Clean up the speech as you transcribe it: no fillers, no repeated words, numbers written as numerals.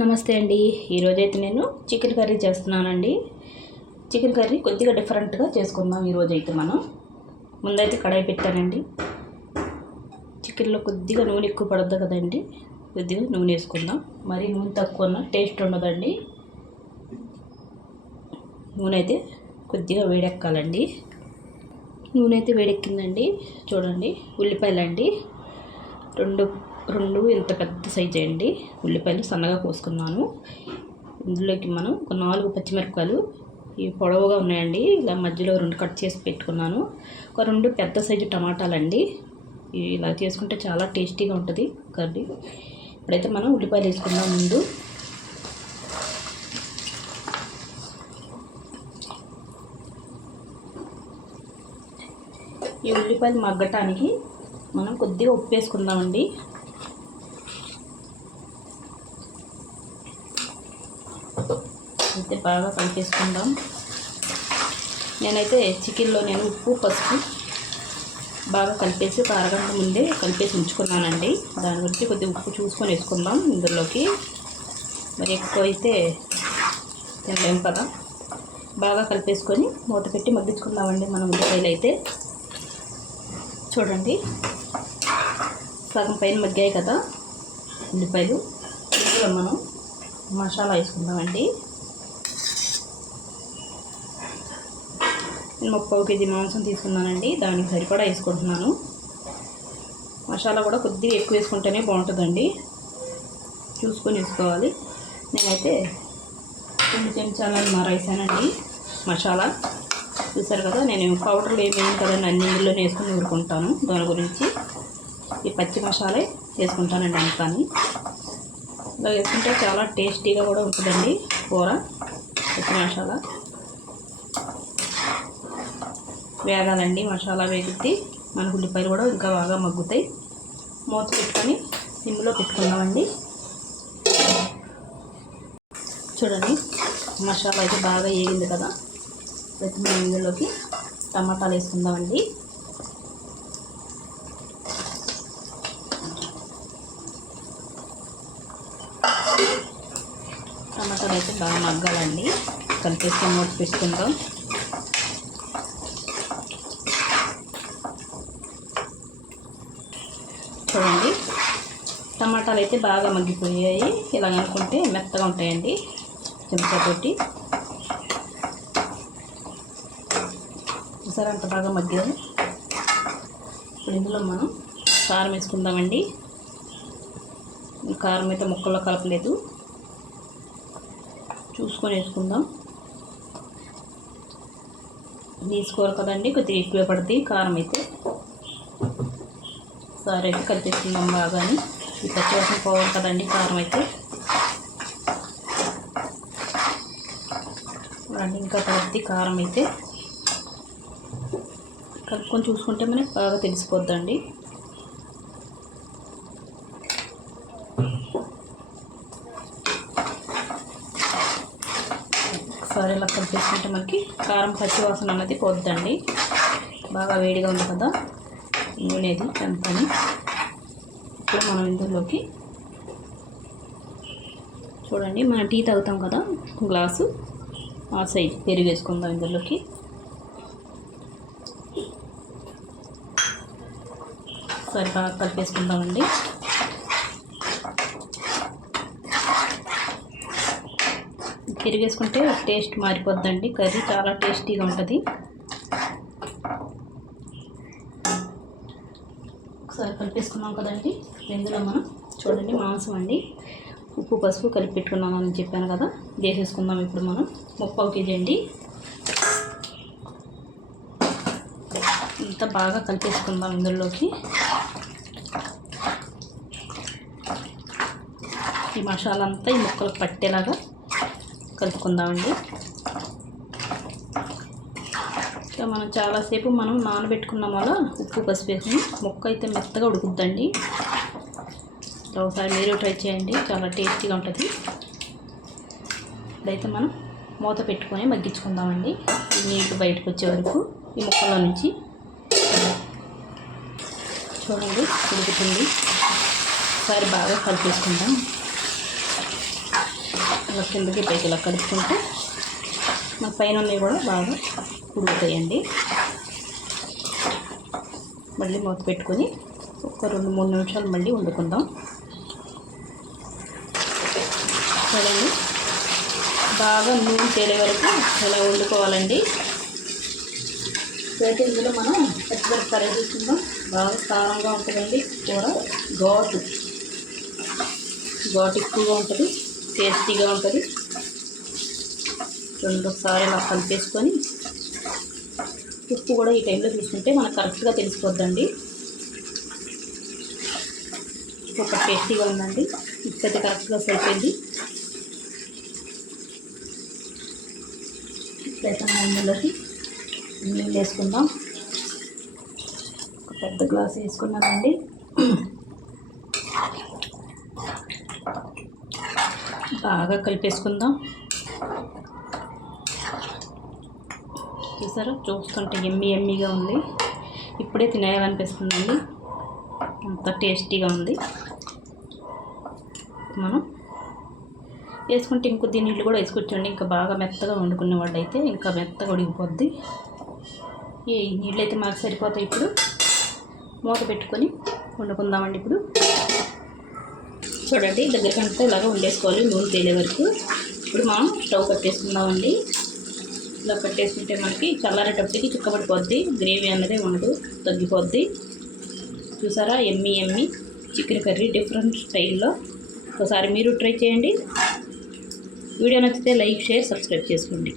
నమస్తే అండి. ఈరోజైతే నేను చికెన్ కర్రీ చేస్తున్నానండి. చికెన్ కర్రీ కొద్దిగా డిఫరెంట్గా చేసుకుందాం ఈరోజైతే మనం. ముందైతే కడాయి పెట్టానండి. చికెన్లో కొద్దిగా నూనె ఎక్కువ పడుతుంది కదండి, కొద్దిగా నూనె వేసుకుందాం. మరి నూనె తక్కువ ఉన్న టేస్ట్ ఉండదండి. నూనె అయితే కొద్దిగా వేడెక్కాలండి. నూనె అయితే వేడెక్కిందండి. చూడండి, ఉల్లిపాయలండి రెండు ఇంత పెద్ద సైజు అండి ఉల్లిపాయలు సన్నగా కోసుకున్నాను. ఇందులోకి మనం ఒక 4 పచ్చిమిరపకాయలు ఇవి పొడవుగా ఉన్నాయండి, ఇలా మధ్యలో 2 కట్ చేసి పెట్టుకున్నాను. ఒక 2 పెద్ద సైజు టమాటాలండి. ఇలా చేసుకుంటే చాలా టేస్టీగా ఉంటుంది కర్రీ. ఇప్పుడైతే మనం ఉల్లిపాయలు వేసుకుందాం. ముందు ఈ ఉల్లిపాయలు మగ్గటానికి మనం కొద్దిగా ఉప్పు వేసుకుందామండి. అయితే బాగా కలిపేసుకుందాం. నేనైతే చికెన్లో ఉప్పు పసుపు బాగా కలిపేసి ఒక అరగంట ముందే కలిపేసి ఉంచుకున్నానండి. దాని గురించి కొద్దిగా ఉప్పు చూసుకొని వేసుకుందాం ఇందులోకి. మరి ఎక్కువ అయితే తినలేం కదా. బాగా కలిపేసుకొని మూత పెట్టి మగ్గించుకుందామండి మనం ఉల్లిపాయలు అయితే. చూడండి, సగం పైన మగ్గాయి కదా ఉల్లిపాయలు. ఇందులో మనం మసాలా వేసుకుందామండి. నేను 1/4 కేజీ మాంసం తీసుకున్నానండి, దానికి సరిపడా వేసుకుంటున్నాను. మసాలా కూడా కొద్దిగా ఎక్కువ వేసుకుంటేనే బాగుంటుందండి, చూసుకొని వేసుకోవాలి. నేనైతే 2 చెంచాలన్నర వేసానండి మసాలా. చూసారు కదా, నేను పౌడర్లు ఏమేమి కదండి అన్ని ఇందులోనే వేసుకొని ఊరుకుంటాను. దాని గురించి ఈ పచ్చి మసాలా వేసుకుంటానండి అంతాని. ఇలా వేసుకుంటే చాలా టేస్టీగా కూడా ఉంటుందండి కూర. పచ్చి మసాలా వేగాలండి. మసాలా వేగితే మన ఉల్లిపాయలు కూడా ఇంకా బాగా మగ్గుతాయి. మూత పెట్టుకొని సిమ్లో పెట్టుకుందామండి. చూడండి, మసాలా అయితే బాగా వేగింది కదా. అయితే మనం ఇందులోకి టమాటాలు వేసుకుందామండి. టమాటాలు అయితే బాగా మగ్గాలండి. కలిపేసుకొని మూత పెట్టుకుందాం. చూడండి, టమాటాలు అయితే బాగా మగ్గిపోయాయి. ఇలా అనుకుంటే మెత్తగా ఉంటాయండి చెంచాతోటి. చూసారా అంత బాగా మగ్గాయి. ఇప్పుడు ఇందులో మనం కారం వేసుకుందామండి. కారం అయితే ముక్కల్లో కలపలేదు, చూసుకొని వేసుకుందాం. తీసుకోవాలి కదండి, కొద్దిగా ఎక్కువ పడుతుంది కారం అయితే. సారీ అయితే కలిపేసుకుందాం బాగాని. ఈ పచ్చివాసన పోవాలి కదండి కారం అయితే. ఇంకా పడుతుంది కారం అయితే. కలుపుకొని చూసుకుంటే మనకి బాగా తెలిసిపోద్దండి. ఒకసారి ఇలా కలిపేసుకుంటే మనకి కారం పచ్చివాసన అన్నది పోద్దండి. బాగా వేడిగా ఉంది కదా నూనెది అంతని. ఇప్పుడు మనం ఇందులోకి చూడండి, మనం టీ తాగుతాం కదా గ్లాసు ఆ సైజ్ పెరుగు వేసుకుందాం ఇందులోకి. సరే బాగా కలిపేసుకుందామండి. పెరుగు వేసుకుంటే టేస్ట్ మారిపోద్దండి, కర్రీ చాలా టేస్టీగా ఉంటుంది. ఒకసారి కలిపేసుకున్నాం కదండి. ఇందులో మనం చూడండి మాంసం అండి, ఉప్పు పసుపు కలిపి పెట్టుకున్నాను అని చెప్పాను కదా, వేసేసుకుందాం. ఇప్పుడు మనం 1/4 కేజీ అండి. ఇంత బాగా కలిపేసుకుందాం ఇందులోకి. ఈ మసాలా అంతా ఈ ముక్కలకు పట్టేలాగా కలుపుకుందామండి. మనం చాలాసేపు నానబెట్టుకున్నాం వల్ల ఉప్పు పసుపు వేసుకుని ముక్క అయితే మెత్తగా ఉడుకుద్దండి. ఒకసారి మీరు ట్రై చేయండి, చాలా టేస్టీగా ఉంటుంది. ఇప్పుడైతే మనం మూత పెట్టుకొని మగ్గించుకుందామండి. నీళ్ళు బయటకు వచ్చే వరకు ఈ ముక్కలో నుంచి. చూడండి ఉడుకుతుంది. ఒకసారి బాగా కలిపేసుకుందాం. అలా కిందకి పైకి ఇలా కలుపుకుంటే మన పైన ఉన్నవి కూడా బాగా ఉడుకుతాయండి. మళ్ళీ మూత పెట్టుకొని ఒక 2-3 నిమిషాలు మళ్ళీ వండుకుందాం. చూడండి, బాగా నూనె తేలే వరకు ఇలా వండుకోవాలండి. అయితే ఇందులో మనం పచ్చిమిరపకాయ తీసుకుందాం. బాగా కారంగా ఉంటుందండి కూర, ఘాటు ఎక్కువగా ఉంటుంది, టేస్టీగా ఉంటుంది. రెండోసారి ఇలా కలిపేసుకొని ఉప్పు కూడా ఈ టైంలో తీసుకుంటే మనకు కరెక్ట్గా తెలిసిపోద్దండి. ఒక టేస్టీగా ఉందండి. ఉప్పు అయితే కరెక్ట్గా సరిపోయింది. ఇప్పుడైతే మనం ఇందులోకి నీళ్ళు వేసుకుందాం. ఒక పెద్ద గ్లాస్ వేసుకున్నానండి. బాగా కలిపేసుకుందాం. చూసారా, చూస్తుంటే ఎమ్మీగా ఉంది. ఇప్పుడే తినేయాలనిపిస్తుందండి, అంత టేస్టీగా ఉంది. మనం వేసుకుంటే ఇంకొద్ది నీళ్ళు కూడా వేసుకొచ్చండి. ఇంకా బాగా మెత్తగా వండుకునే వాళ్ళు అయితే ఇంకా మెత్తగా ఉడికిపోద్ది. ఈ నీళ్ళు అయితే మాకు సరిపోతాయి. ఇప్పుడు మూత పెట్టుకొని వండుకుందామండి. ఇప్పుడు చూడండి, దగ్గరకంతా ఇలాగ వండేసుకోవాలి నూనె తేలే వరకు. ఇప్పుడు మనం స్టవ్ కట్టేసుకుందామండి. ఇలా కట్టేసుకుంటే మనకి చల్లారేటప్పటికి చిక్కబడిపోద్ది, గ్రేవీ అన్నదే ఉండదు, తగ్గిపోద్ది. చూసారా, ఎమ్మీ చికెన్ కర్రీ డిఫరెంట్ స్టైల్లో. ఒకసారి మీరు ట్రై చేయండి. వీడియో నచ్చితే లైక్, షేర్, సబ్స్క్రైబ్ చేసుకోండి.